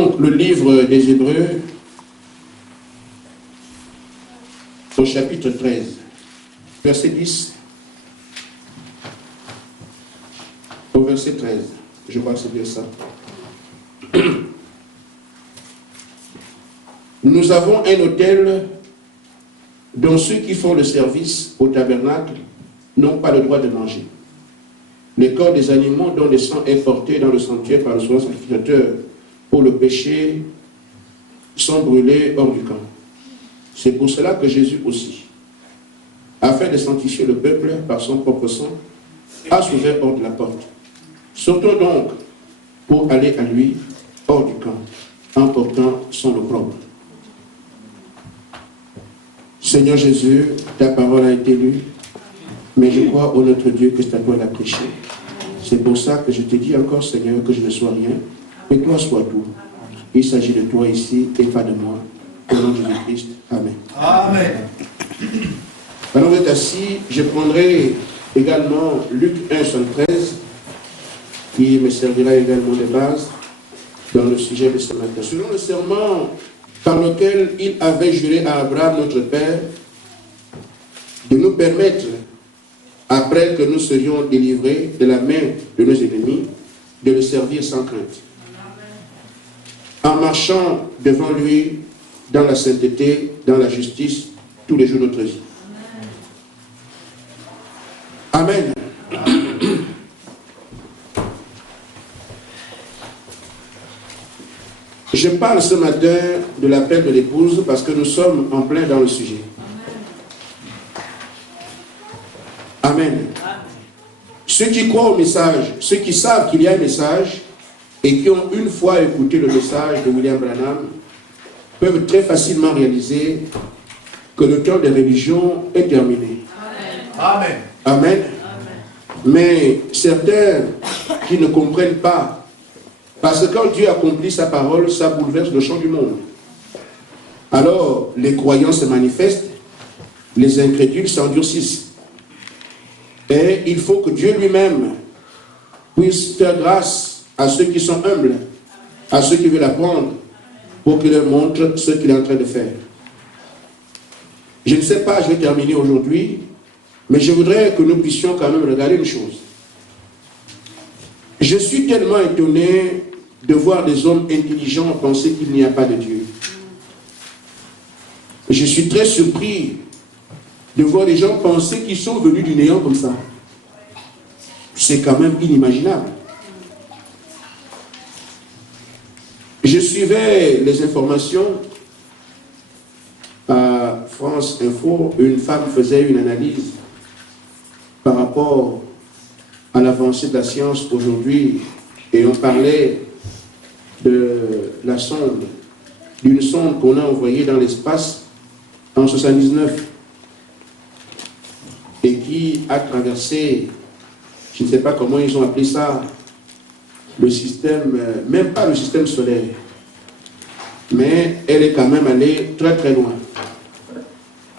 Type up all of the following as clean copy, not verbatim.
Le livre des Hébreux au chapitre 13, verset 10 au verset 13. Je crois que c'est bien ça. Nous avons un autel dont ceux qui font le service au tabernacle n'ont pas le droit de manger. Les corps des animaux dont le sang est porté dans le sanctuaire par le souverain sacrificateur pour le péché sont brûlés hors du camp. C'est pour cela que Jésus aussi, afin de sanctifier le peuple par son propre sang, a ouvert hors de la porte. Sortons donc pour aller à lui hors du camp, en portant son opprobre. Seigneur Jésus, ta parole a été lue, mais je crois, ô notre Dieu, que c'est à toi de la prêcher. C'est pour ça que je te dis encore, Seigneur, que je ne sois rien, mais toi sois tout. Il s'agit de toi ici et pas de moi. Au nom de Jésus-Christ. Amen. Amen. Pendant que vous êtes assis, je prendrai également Luc 1, 73, qui me servira également de base dans le sujet de ce matin. Selon le serment par lequel il avait juré à Abraham, notre Père, de nous permettre, après que nous serions délivrés de la main de nos ennemis, de le servir sans crainte. En marchant devant lui dans la sainteté, dans la justice, tous les jours de notre vie. Amen. Je parle ce matin de l'appel de l'épouse parce que nous sommes en plein dans le sujet. Amen. Ceux qui croient au message, ceux qui savent qu'il y a un message et qui ont une fois écouté le message de William Branham peuvent très facilement réaliser que le temps de religion est terminé. Amen. Amen. Mais certains qui ne comprennent pas, parce que quand Dieu accomplit sa parole, ça bouleverse le champ du monde. Alors, les croyants se manifestent, les incrédules s'endurcissent. Et il faut que Dieu lui-même puisse faire grâce à ceux qui sont humbles, à ceux qui veulent apprendre, pour qu'il leur montre ce qu'il est en train de faire. Je ne sais pas, je vais terminer aujourd'hui, mais je voudrais que nous puissions quand même regarder une chose. Je suis tellement étonné de voir des hommes intelligents penser qu'il n'y a pas de Dieu. Je suis très surpris de voir les gens penser qu'ils sont venus du néant comme ça. C'est quand même inimaginable. Je suivais les informations à France Info. Une femme faisait une analyse par rapport à l'avancée de la science aujourd'hui et on parlait de la sonde, d'une sonde qu'on a envoyée dans l'espace en 1979 et qui a traversé, je ne sais pas comment ils ont appelé ça, le système, même pas le système solaire, mais elle est quand même allée très très loin.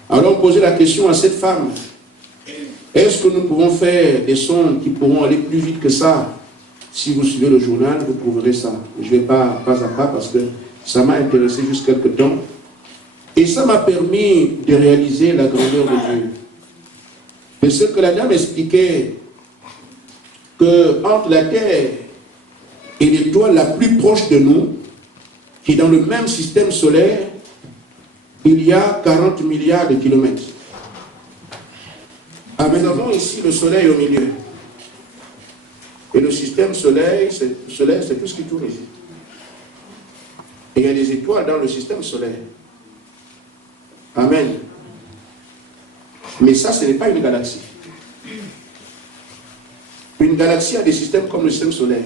Alors on posait la question à cette femme, est-ce que nous pouvons faire des sondes qui pourront aller plus vite que ça? Si vous suivez le journal, vous trouverez ça. Je ne vais pas à pas parce que ça m'a intéressé juste quelques temps. Et ça m'a permis de réaliser la grandeur de Dieu. Et ce que la dame expliquait, que entre la Terre et l'étoile la plus proche de nous, qui est dans le même système solaire, il y a 40 milliards de kilomètres. Ah, mais nous avons ici le soleil au milieu. Et le système solaire, c'est tout ce qui tourne ici. Et il y a des étoiles dans le système solaire. Amen. Mais ça, ce n'est pas une galaxie. Une galaxie a des systèmes comme le système solaire.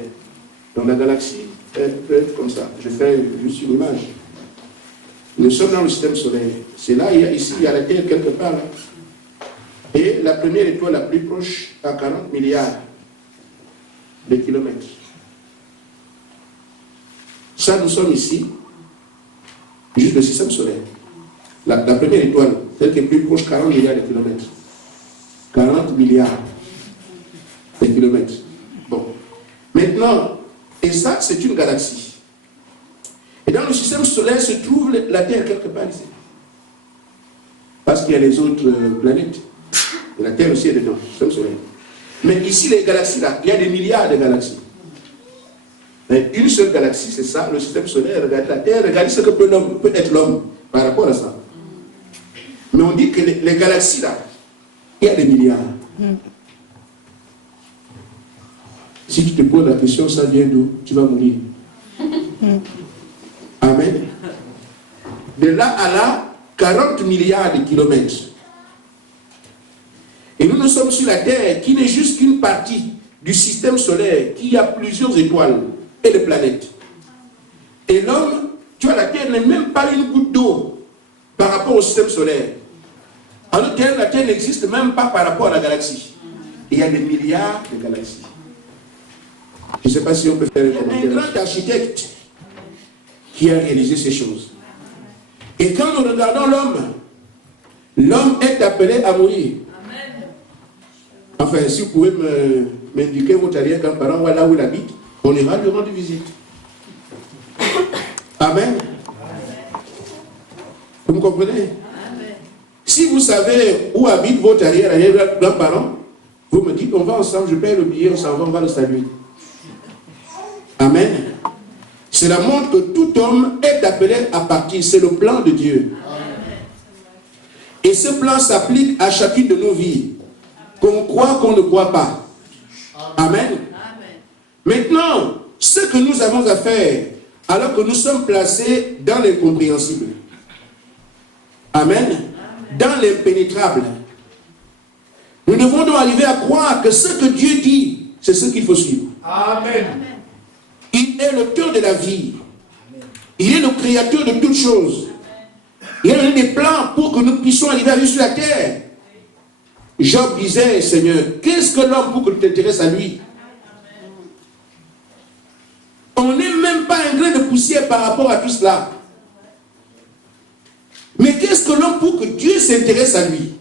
Donc la galaxie, elle peut être comme ça. Je fais juste une image. Nous sommes dans le système solaire. C'est là, ici, il y a la Terre quelque part. Là. Et la première étoile la plus proche à 40 milliards de kilomètres. Ça, nous sommes ici, juste le système solaire. La première étoile, celle qui est plus proche, 40 milliards de kilomètres. 40 milliards de kilomètres. Bon. Maintenant, et ça, c'est une galaxie. solaire se trouve la Terre quelque part ici. Parce qu'il y a les autres planètes. Et la Terre aussi est dedans, le système solaire. Mais ici, les galaxies, là, il y a des milliards de galaxies. Mais une seule galaxie, c'est ça, le système solaire. Regardez la Terre, regardez ce que peut être l'homme par rapport à ça. Mais on dit que les galaxies, là, il y a des milliards. Si tu te poses la question, ça vient d'où? Tu vas mourir. Amen. De là à là, 40 milliards de kilomètres. Et nous sommes sur la Terre, qui n'est juste qu'une partie du système solaire, qui a plusieurs étoiles et des planètes. Et l'homme, tu vois, la Terre n'est même pas une goutte d'eau par rapport au système solaire. En d'autres termes, la Terre n'existe même pas par rapport à la galaxie. Et il y a des milliards de galaxies. Je ne sais pas si on peut faire un commentaire. Un grand architecte qui a réalisé ces choses. Et quand nous regardons l'homme, l'homme est appelé à mourir. Enfin, si vous pouvez m'indiquer votre arrière-grand-parent, voilà où il habite, on ira lui rendre visite. Amen. Vous me comprenez? Amen. Si vous savez où habite votre arrière-grand-parent, vous me dites, on va ensemble, je paye le billet, on s'en va, on va le saluer. Amen. Cela montre que tout homme est appelé à partir. C'est le plan de Dieu. Amen. Et ce plan s'applique à chacune de nos vies. Qu'on croit, qu'on ne croit pas. Amen. Amen. Maintenant, ce que nous avons à faire, alors que nous sommes placés dans l'incompréhensible. Amen. Amen. Dans l'impénétrable. Nous devons donc arriver à croire que ce que Dieu dit, c'est ce qu'il faut suivre. Amen. Il est l'auteur de la vie. Il est le créateur de toutes choses. Il a donné des plans pour que nous puissions arriver à vivre sur la terre. Job disait, Seigneur, qu'est-ce que l'homme pour que tu t'intéresses à lui? On n'est même pas un grain de poussière par rapport à tout cela. Mais qu'est-ce que l'homme pour que Dieu s'intéresse à lui?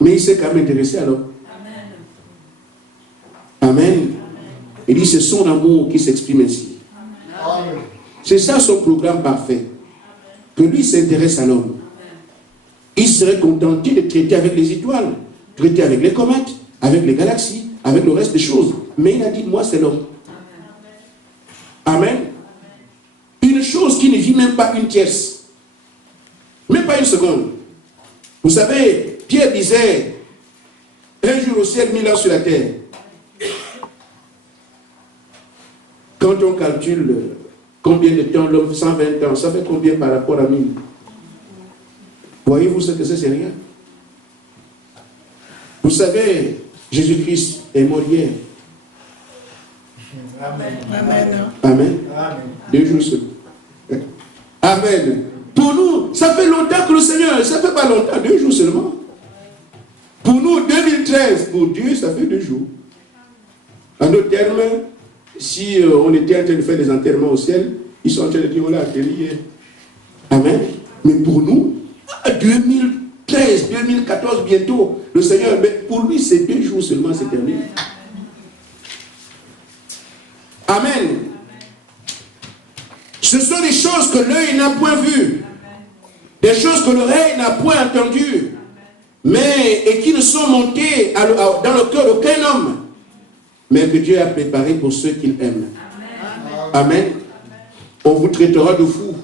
Mais il s'est quand même intéressé à l'homme. Amen. Il dit, c'est son amour qui s'exprime ainsi. C'est ça son programme parfait. Que lui s'intéresse à l'homme. Il serait contenté de traiter avec les étoiles, traiter avec les comètes, avec les galaxies, avec le reste des choses. Mais il a dit, moi c'est l'homme. Amen. Une chose qui ne vit même pas une tierce. Même pas une seconde. Vous savez, Pierre disait, un jour au ciel, 1000 ans sur la terre. Quand on calcule combien de temps l'homme, 120 ans, ça fait combien par rapport à 1000? Voyez-vous ce que c'est rien? Vous savez, Jésus-Christ est mort hier. Amen. Amen. Amen. Amen. 2 jours seulement. Amen. Pour nous, ça fait longtemps que le Seigneur, ça fait pas longtemps, 2 jours seulement. Pour nous, 2013, pour Dieu, ça fait 2 jours. En d'autres termes, si on était en train de faire des enterrements au ciel, ils sont en train de dire, on l'a atterri. Amen. Mais pour nous, 2013, 2014, bientôt, le Seigneur, mais pour lui, c'est 2 jours seulement, c'est terminé. Amen. Ce sont des choses que l'œil n'a point vues, des choses que l'oreille n'a point entendues, mais et qui ne sont montées dans le cœur d'aucun homme, mais que Dieu a préparé pour ceux qu'il aime. Amen. Amen. On vous traitera de fous,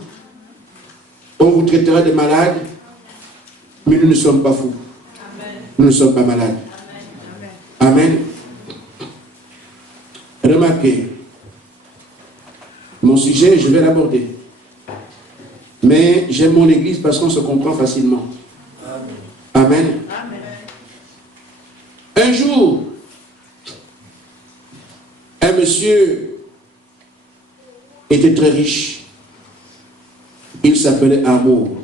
on vous traitera de malades, mais nous ne sommes pas fous. Amen. Nous ne sommes pas malades. Amen. Amen. Remarquez, mon sujet, je vais l'aborder. Mais j'aime mon église parce qu'on se comprend facilement. Amen. Amen. Un jour, un monsieur était très riche. Il s'appelait Amour.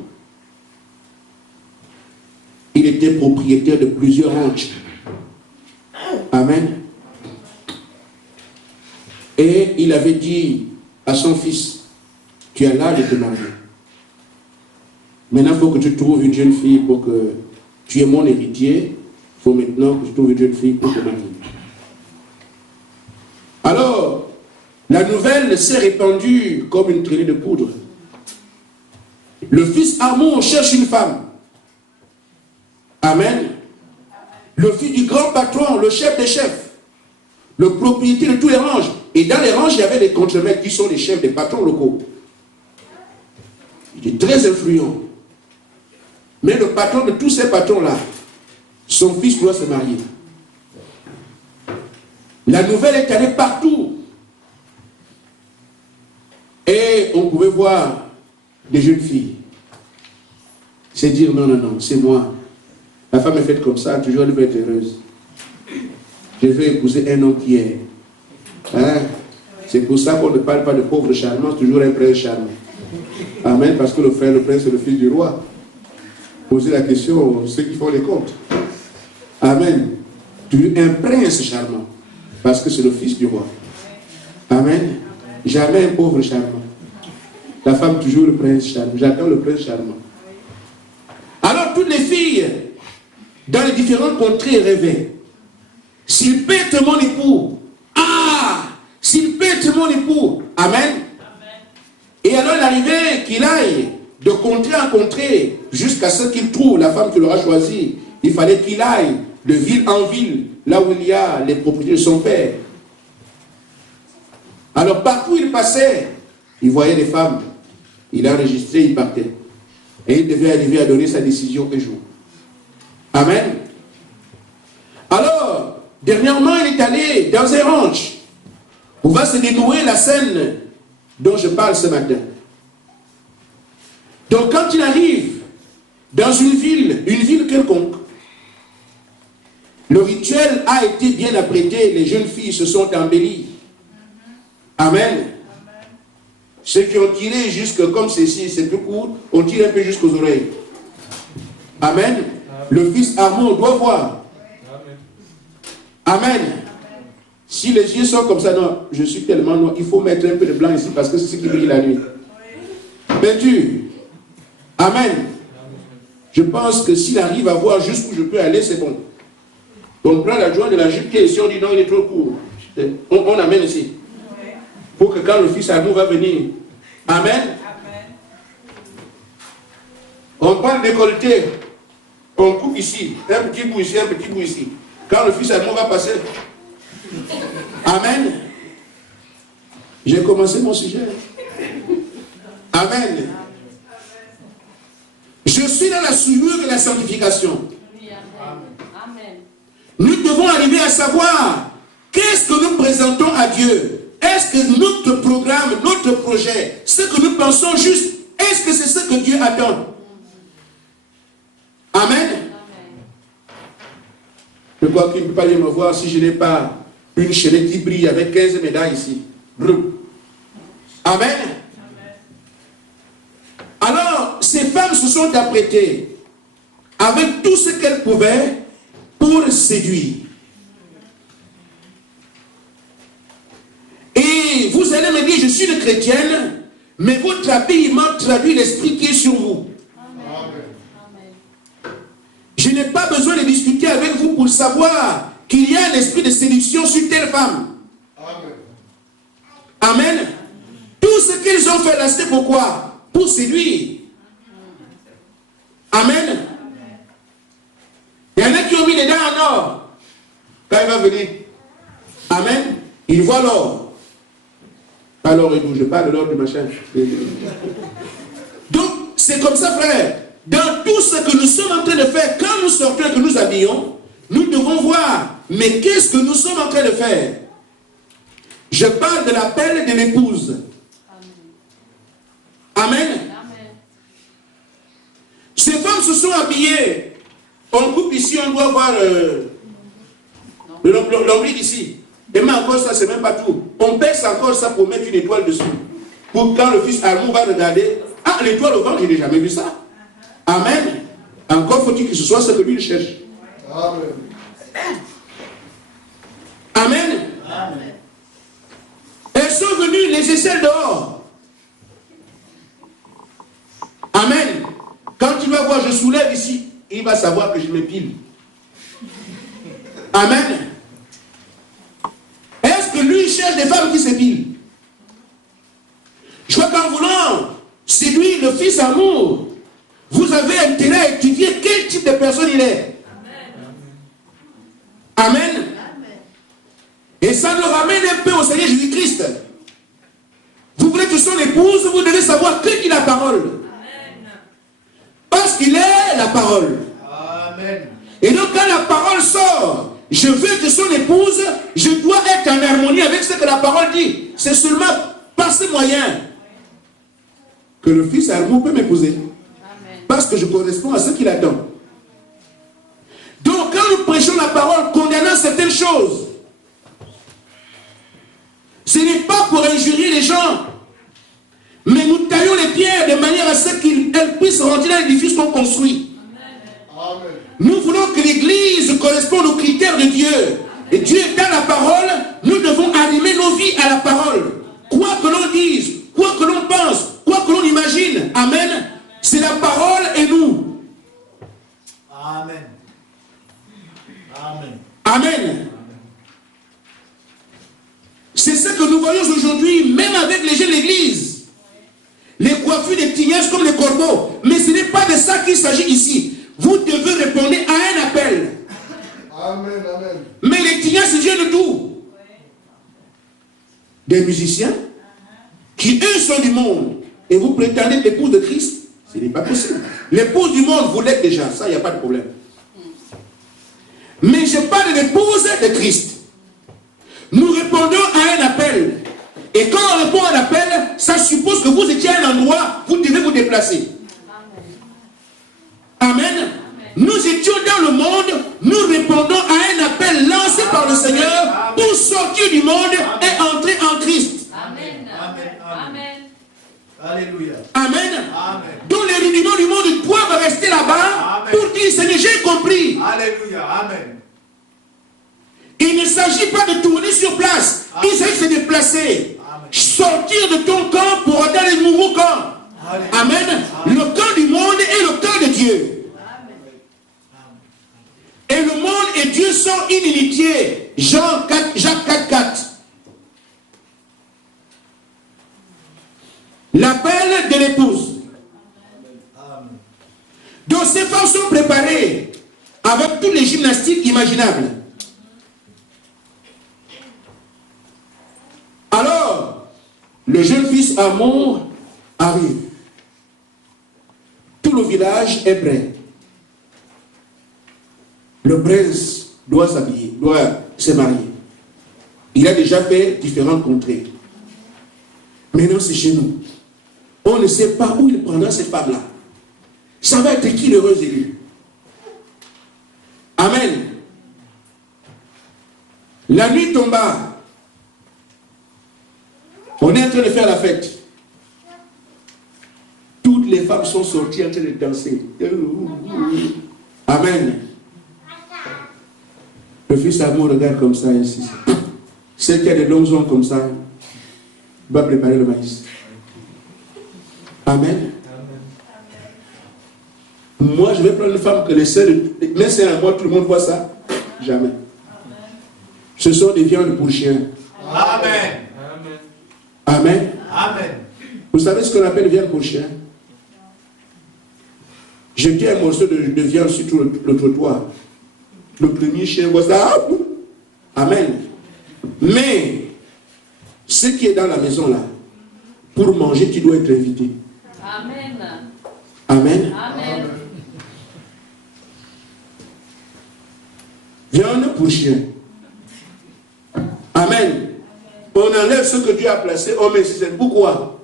Il était propriétaire de plusieurs ranchs. Amen. Et il avait dit à son fils, tu as l'âge de te marier. Maintenant, il faut que tu trouves une jeune fille pour que tu es mon héritier. Il faut maintenant que tu trouves une jeune fille pour te marier. Alors, La nouvelle s'est répandue comme une traînée de poudre. Le fils Armon cherche une femme. Amen. Le fils du grand patron, le chef des chefs, le propriétaire de tous les ranges. Et dans les ranges, il y avait des contremaîtres qui sont les chefs des patrons locaux. Il est très influent. Mais le patron de tous ces patrons-là, son fils doit se marier. La nouvelle est allée partout. Et on pouvait voir des jeunes filles. C'est dire non, non, non, c'est moi. La femme est faite comme ça, toujours elle veut être heureuse. Je veux épouser un homme qui est. Hein? C'est pour ça qu'on ne parle pas de pauvre charmant, c'est toujours un prince charmant. Amen, parce que le frère, le prince, c'est le fils du roi. Posez la question ceux qui font les comptes. Amen. Tu es un prince charmant, parce que c'est le fils du roi. Amen. Jamais un pauvre charmant. La femme, toujours le prince charmant. J'attends le prince charmant. Alors, toutes les filles, dans les différentes contrées, rêvaient. S'il peut être mon époux, s'il peut être mon époux, amen. Et alors, il arrivait qu'il aille de contrée en contrée, jusqu'à ce qu'il trouve la femme qu'il aura choisie. Il fallait qu'il aille de ville en ville, là où il y a les propriétés de son père. Alors, partout où il passait, il voyait des femmes. Il enregistrait, il partait. Et il devait arriver à donner sa décision un jour. Amen. Alors, dernièrement, il est allé dans un ranch où va se dénouer la scène dont je parle ce matin. Donc, quand il arrive dans une ville quelconque, le rituel a été bien apprêté, les jeunes filles se sont embellies. Amen. Ceux qui ont tiré jusque comme ceci, c'est plus court, on tire un peu jusqu'aux oreilles. Amen. Le fils Armon doit voir. Amen. Si les yeux sont comme ça, non, je suis tellement noir, il faut mettre un peu de blanc ici parce que c'est ce qui brille la nuit. Peinture. Amen. Je pense que s'il arrive à voir jusqu'où je peux aller, c'est bon. On prend la joie de la jupe qui est ici, on dit non, il est trop court. On amène ici. Pour que quand le fils Armon va venir, amen. On prend le décolleté, on coupe ici, un petit bout ici, un petit bout ici. Quand le fils Armon va passer, amen. J'ai commencé mon sujet. Amen. Je suis dans la souillure de la sanctification. Nous devons arriver à savoir qu'est-ce que nous présentons à Dieu. Est-ce que notre programme, notre projet, ce que nous pensons juste, est-ce que c'est ce que Dieu attend? Amen. Je crois qu'il ne peut pas venir me voir si je n'ai pas une chaînette qui brille avec 15 médailles ici. Amen. Alors, ces femmes se sont apprêtées avec tout ce qu'elles pouvaient pour séduire. Et vous allez me dire, je suis une chrétienne, mais votre habillement traduit l'esprit qui est sur vous. Amen. Je n'ai pas besoin de discuter avec vous pour savoir qu'il y a un esprit de séduction sur telle femme. Amen. Amen. Tout ce qu'ils ont fait là, c'est pourquoi? Pour séduire. Amen. Il y en a qui ont mis des dents en or. Quand il va venir, amen, il voit l'or. Alors, je parle de l'or du machin. Donc, c'est comme ça, frère. Dans tout ce que nous sommes en train de faire, quand nous sortons et que nous habillons, nous devons voir, mais qu'est-ce que nous sommes en train de faire? Je parle de l'appel de l'épouse. Amen. Amen. Ces femmes se sont habillées. On coupe ici, on doit voir l'ombilic ici. Et même encore ça, c'est même pas tout. On pèse encore ça pour mettre une étoile dessus. Pour quand le fils Armon va regarder, ah, l'étoile au ventre, je n'ai jamais vu ça. Amen. Encore faut-il que ce soit ce que lui il cherche. Amen. Amen. Amen. Elles sont venues les aisselles dehors. Amen. Quand il va voir, je soulève ici, il va savoir que je m'épile. Amen. Est-ce que lui cherche des femmes qui s'épilent? Je crois qu'en voulant séduire le Fils amour, vous avez intérêt à étudier quel type de personne il est. Amen. Amen. Et ça nous ramène un peu au Seigneur Jésus-Christ. Vous voulez que son épouse, vous devez savoir qui est la parole. Amen. Parce qu'il est la parole. Amen. Et donc quand la parole sort, je veux que son épouse, je dois être en harmonie avec ce que la parole dit. C'est seulement par ces moyens que le Fils amour peut m'épouser. Parce que je corresponds à ce qu'il attend. Donc quand nous prêchons la parole condamnant certaines choses, ce n'est pas pour injurier les gens, mais nous taillons les pierres de manière à ce qu'elles puissent rentrer dans l'édifice qu'on construit. Amen. Nous voulons que l'Église corresponde aux critères de Dieu. Et Dieu est dans la parole, nous devons animer nos vies à la parole. Quoi que l'on dise, quoi que l'on pense, quoi que l'on imagine, amen, c'est la parole et nous. Amen. Amen. Amen. C'est ce que nous voyons aujourd'hui, même avec les jeunes de l'Église. Les coiffures des tignasses comme les corbeaux. Mais ce n'est pas de ça qu'il s'agit ici. Vous devez répondre à un appel. Amen, amen. Mais les tignasses viennent d'où? Des musiciens qui, eux, sont du monde. Et vous prétendez être l'épouse de Christ? Ce n'est pas possible. L'épouse du monde, vous l'êtes déjà. Ça, il n'y a pas de problème. Mais je parle de l'épouse de Christ. Nous répondons à un appel. Et quand on répond à un appel, ça suppose que vous étiez à un endroit, vous devez vous déplacer. Amen. Amen. Nous étions dans le monde, nous répondons à un appel lancé par le Seigneur pour sortir du monde et entrer en Christ. Amen. Amen. Amen. Alléluia. Amen. Amen. Donc les rudiments du monde doivent rester là-bas pour dire, Seigneur, j'ai compris. Alléluia. Amen. Il ne s'agit pas de tourner sur place. Il s'agit de se déplacer. Amen. Sortir de ton camp pour aller dans les nouveaux camps. Amen. Amen. Le camp du monde et le camp de Dieu. Et le monde et Dieu sont inimitiés. Jacques 4, 4. L'appel de l'épouse. Donc ces femmes sont préparées avec toutes les gymnastiques imaginables. Alors, le jeune fils amour arrive. Tout le village est prêt. Le prince doit s'habiller, doit se marier. Il a déjà fait différentes contrées. Maintenant, c'est chez nous. On ne sait pas où il prendra ces femmes-là. Ça va être qui l'heureux élu? Amen. La nuit tomba. On est en train de faire la fête. Toutes les femmes sont sorties en train de danser. Amen. Le fils d'amour regarde comme ça ici. Celle qui a des longs ongles comme ça va préparer le maïs. Amen. Moi, je vais prendre une femme que les seuls, mais c'est à moi, tout le monde voit ça. Jamais. Ce sont des viandes pour chiens. Amen. Amen. Amen. Vous savez ce qu'on appelle viande pour chien? Jeter un morceau de viande sur le trottoir. Le premier chien voit ça. Amen. Mais ce qui est dans la maison là, pour manger, tu dois être invité. Amen. Amen. Amen. Viande pour chien. Amen. On enlève ce que Dieu a placé. Oh, mais c'est pourquoi?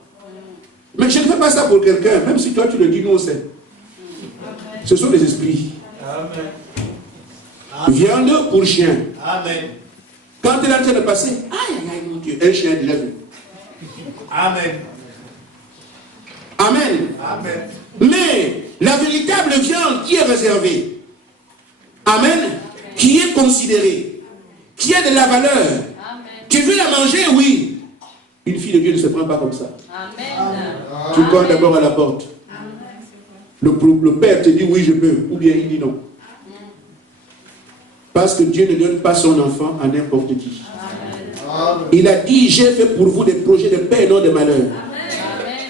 Mais je ne fais pas ça pour quelqu'un. Même si toi tu le dis, nous on sait. Ce sont les esprits. Amen. Viande pour chien. Amen. Quand il est en train de passer, aïe, aïe, mon Dieu, un chien déjà vu. Amen. Amen. Amen. Mais la véritable viande qui est réservée, amen, qui est considérée, qui a de la valeur, Amen. tu veux la manger, oui. Une fille de Dieu ne se prend pas comme ça. Amen. Tu cours d'abord à la porte. Le père te dit oui, je peux, ou bien il dit non. Parce que Dieu ne donne pas son enfant à n'importe qui. Amen. Il a dit, j'ai fait pour vous des projets de paix et non de malheur.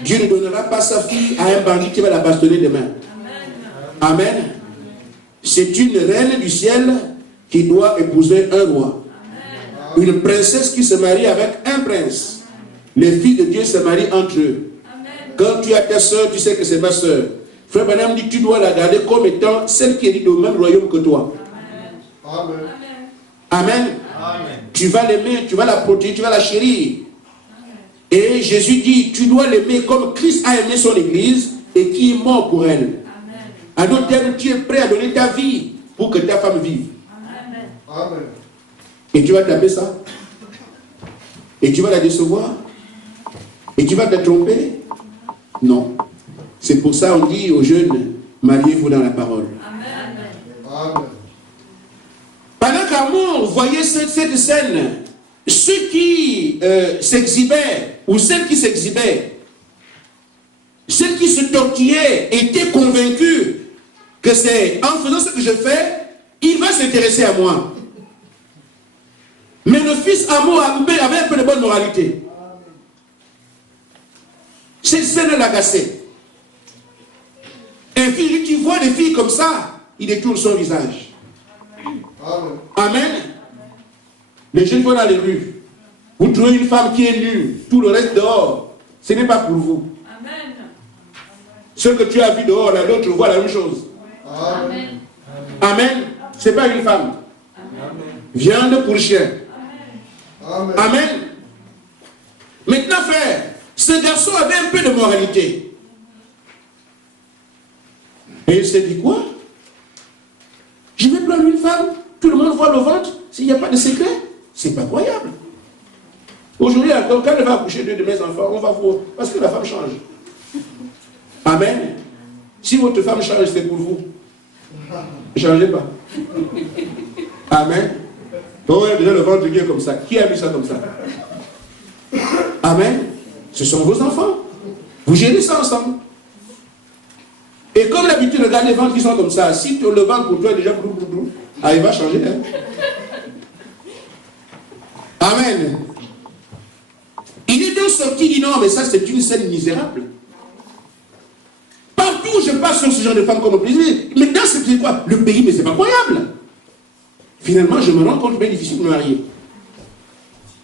Dieu ne donnera pas sa fille à un bandit qui va la bastonner demain. Amen. C'est une reine du ciel qui doit épouser un roi. Une princesse qui se marie avec un prince. Les filles de Dieu se marient entre eux. Quand tu as ta soeur, tu sais que c'est ma soeur. Frère Branham dit, tu dois la garder comme étant celle qui est au même royaume que toi. Amen. Amen. Amen. Tu vas l'aimer, tu vas la protéger, tu vas la chérir. Et Jésus dit, tu dois l'aimer comme Christ a aimé son église et qui est mort pour elle. En d'autres termes, tu es prêt à donner ta vie pour que ta femme vive. Amen. Et tu vas taper ça. Et tu vas la décevoir. Et tu vas te tromper. Non. C'est pour ça qu'on dit aux jeunes, mariez-vous dans la parole. Amen. Pendant qu'Amon voyait cette scène, ceux qui s'exhibaient, ou celles qui s'exhibaient, celles qui se tortillaient, étaient convaincus que c'est en faisant ce que je fais, il va s'intéresser à moi. Mais le fils Amon avait un peu de bonne moralité. Cette scène l'agaçait. Et puis, tu vois des filles comme ça, il détourne son visage. Amen. Amen. Les jeunes vont dans les rues. Vous trouvez une femme qui est nue, tout le reste dehors. Ce n'est pas pour vous. Amen. Ce que tu as vu dehors, là, l'autre voit la même chose. Amen. Amen. Ce n'est pas une femme. Viande pour chien. Amen. Amen. Maintenant, frère, ce garçon avait un peu de moralité. Et il s'est dit quoi? Je vais prendre une femme, tout le monde voit le ventre, s'il n'y a pas de secret, c'est pas croyable. Aujourd'hui encore, quand elle va accoucher de mes enfants, on va voir, parce que la femme change. Amen. Si votre femme change, c'est pour vous. Ne changez pas. Amen. Oh, déjà le ventre qui est comme ça. Qui a mis ça comme ça? Amen. Ce sont vos enfants. Vous gérez ça ensemble. Et comme d'habitude, regarde les ventres qui sont comme ça. Si le ventre pour toi est déjà blou, il va changer. Hein? Amen. Il est donc sorti, il dit non, mais ça c'est une scène misérable. Partout où je passe sur ce genre de femmes comme plaisir, mais dans ce pays, quoi? Le pays, mais c'est pas croyable. Finalement, je me rends compte bien difficile de me marier.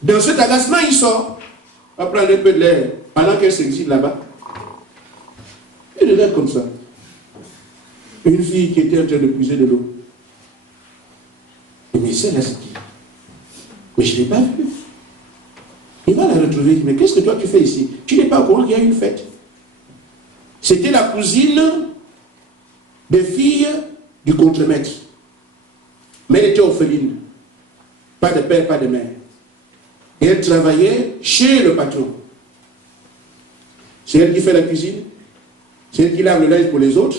Dans cet agacement, il sort. Va prendre un peu de l'air pendant qu'elle s'exile là-bas. Et de l'air comme ça. Une fille qui était en train de puiser de l'eau. Mais celle-là, c'est qui? Mais je ne l'ai pas vue. Il va la retrouver. Mais qu'est-ce que toi tu fais ici? Tu n'es pas au courant qu'il y a une fête. C'était la cousine des filles du contremaître. Mais elle était orpheline. Pas de père, pas de mère. Et elle travaillait chez le patron. C'est elle qui fait la cuisine. C'est elle qui lave le linge pour les autres.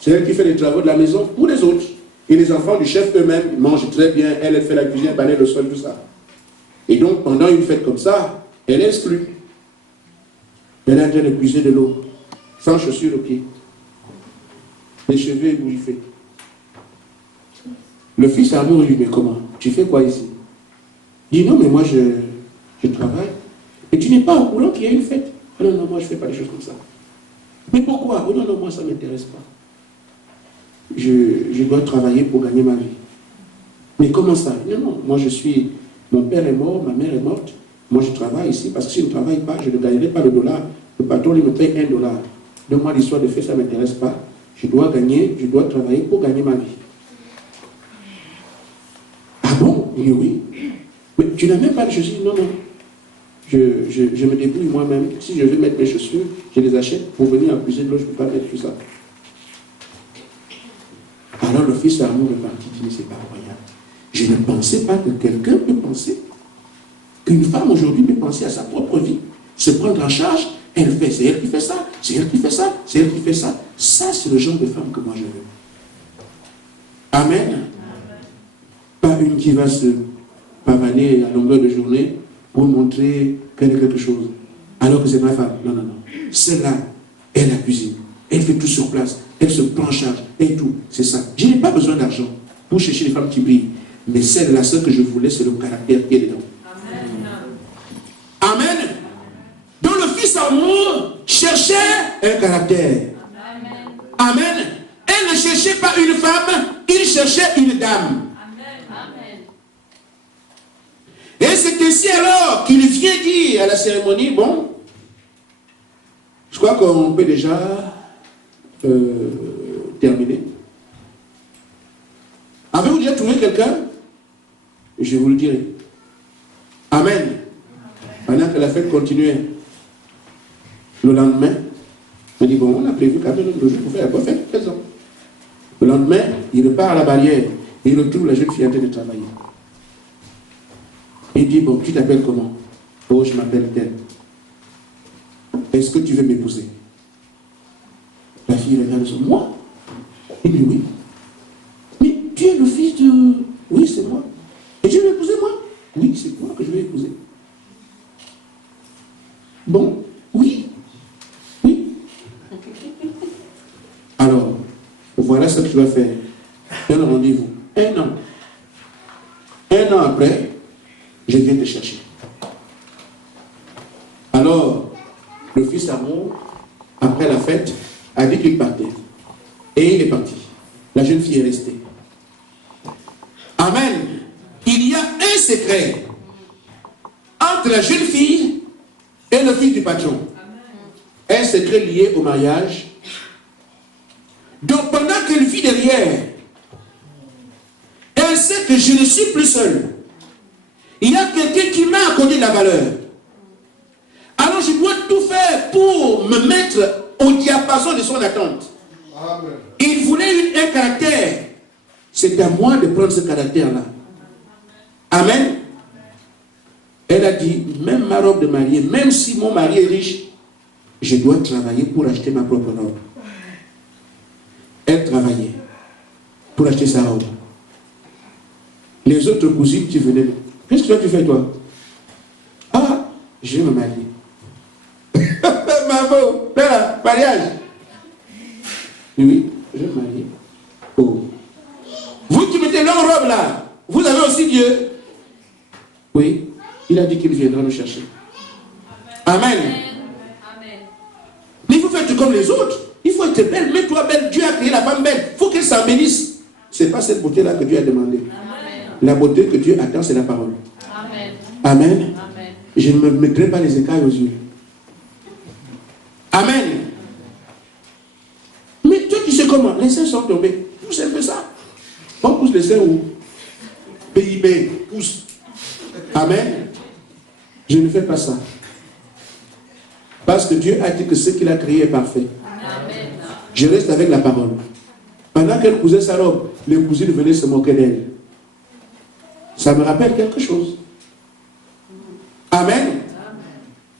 C'est elle qui fait les travaux de la maison pour les autres. Et les enfants du chef eux-mêmes mangent très bien. Elle fait la cuisine, balaye le sol, tout ça. Et donc, pendant une fête comme ça, elle est exclue. Elle est en train de puiser de l'eau, sans chaussures aux pieds. Les cheveux ébouriffés. Le fils Arnaud lui dit, mais comment? Tu fais quoi ici? Il dit, non, mais moi, je travaille. Et tu n'es pas au courant qu'il y a une fête? Ah, non, non, moi, je ne fais pas des choses comme ça. Mais pourquoi? Oh non, non, moi, ça ne m'intéresse pas. Je dois travailler pour gagner ma vie. Mais comment ça? Non, non, moi, mon père est mort, ma mère est morte. Moi, je travaille ici parce que si je ne travaille pas, je ne gagnerai pas le dollar. Le patron, il me paye $1. Donc, moi, l'histoire de fait, ça ne m'intéresse pas. Je dois travailler pour gagner ma vie. Ah bon? Il dit oui. Mais tu n'as même pas de chaussures? Non, non. Je me débrouille moi-même. Si je veux mettre mes chaussures, je les achète pour venir en cuisine de l'eau, je ne peux pas mettre tout ça. Alors le fils Arnaud est parti, il dit, c'est pas croyable. Je ne pensais pas que quelqu'un peut penser, qu'une femme aujourd'hui peut penser à sa propre vie, se prendre en charge, elle fait, c'est elle qui fait ça, c'est elle qui fait ça, c'est elle qui fait ça. Ça, c'est le genre de femme que moi je veux. Amen. Pas une qui va se pavaner à longueur de journée pour montrer qu'elle est quelque chose, alors que c'est ma femme. Non, non, non. Celle-là, elle la cuisine, elle fait tout sur place, elle se prend en charge, et tout. C'est ça. Je n'ai pas besoin d'argent pour chercher les femmes qui brillent. Mais celle-là, ce que je voulais, c'est le caractère qui est dedans. Amen. Amen. Donc le fils Arnaud cherchait un caractère. Amen. Elle ne cherchait pas une femme, il cherchait une dame. Amen. Et c'est ainsi alors qu'il vient dire à la cérémonie, bon, je crois qu'on peut déjà terminer. Avez-vous déjà trouvé quelqu'un? Je vous le dirai. Amen. Pendant que la fête continuait, le lendemain, on dit, bon, on a prévu quand même le jour pour faire la bonne fête, présent. Le lendemain, il repart à la barrière et il retrouve la jeune fille en train de travailler. Il dit, bon, tu t'appelles comment? Oh, je m'appelle telle. Est-ce que tu veux m'épouser? La fille regarde sur moi. Il dit, oui. Mais tu es le fils de... Oui, c'est moi. Et tu veux m'épouser, moi? Oui, c'est moi que je vais épouser. Bon, oui. Oui. Alors, voilà ce que tu vas faire. Un rendez-vous. 1 an. 1 an après, je viens te chercher. Alors, le fils Amour, après la fête, a dit qu'il partait. Et il est parti. La jeune fille est restée. Amen. Il y a un secret entre la jeune fille et le fils du patron. Un secret lié au mariage. Donc pendant qu'elle vit derrière, elle sait que je ne suis plus seule. Il y a quelqu'un qui m'a accordé de la valeur. Alors je dois tout faire pour me mettre au diapason de son attente. Amen. Il voulait un caractère. C'est à moi de prendre ce caractère-là. Amen. Elle a dit, même ma robe de mariée, même si mon mari est riche, je dois travailler pour acheter ma propre robe. Elle travaillait pour acheter sa robe. Les autres cousines qui venaient, qu'est-ce que tu fais toi? Ah, je vais me marier. Maman, là, mariage. Oui, je vais me marier. Oh. Vous qui mettez leur robe là, vous avez aussi Dieu. Oui, il a dit qu'il viendra nous chercher. Amen. Mais il faut faire tout comme les autres. Il faut être belle, mets-toi belle. Dieu a créé la femme belle. Il faut qu'elle s'en bénisse. Ce n'est pas cette beauté-là que Dieu a demandé. Amen. La beauté que Dieu attend, c'est la parole. Amen. Amen. Amen. Je ne me mettrai pas les écailles aux yeux. Amen. Mais toi, tu sais comment? Les seins sont tombés. Pousse un peu ça. On pousse les seins où? PIB, pousse. Amen. Je ne fais pas ça. Parce que Dieu a dit que ce qu'il a créé est parfait. Amen. Je reste avec la parole. Pendant qu'elle cousait sa robe, les cousines venaient se moquer d'elle. Ça me rappelle quelque chose. Amen.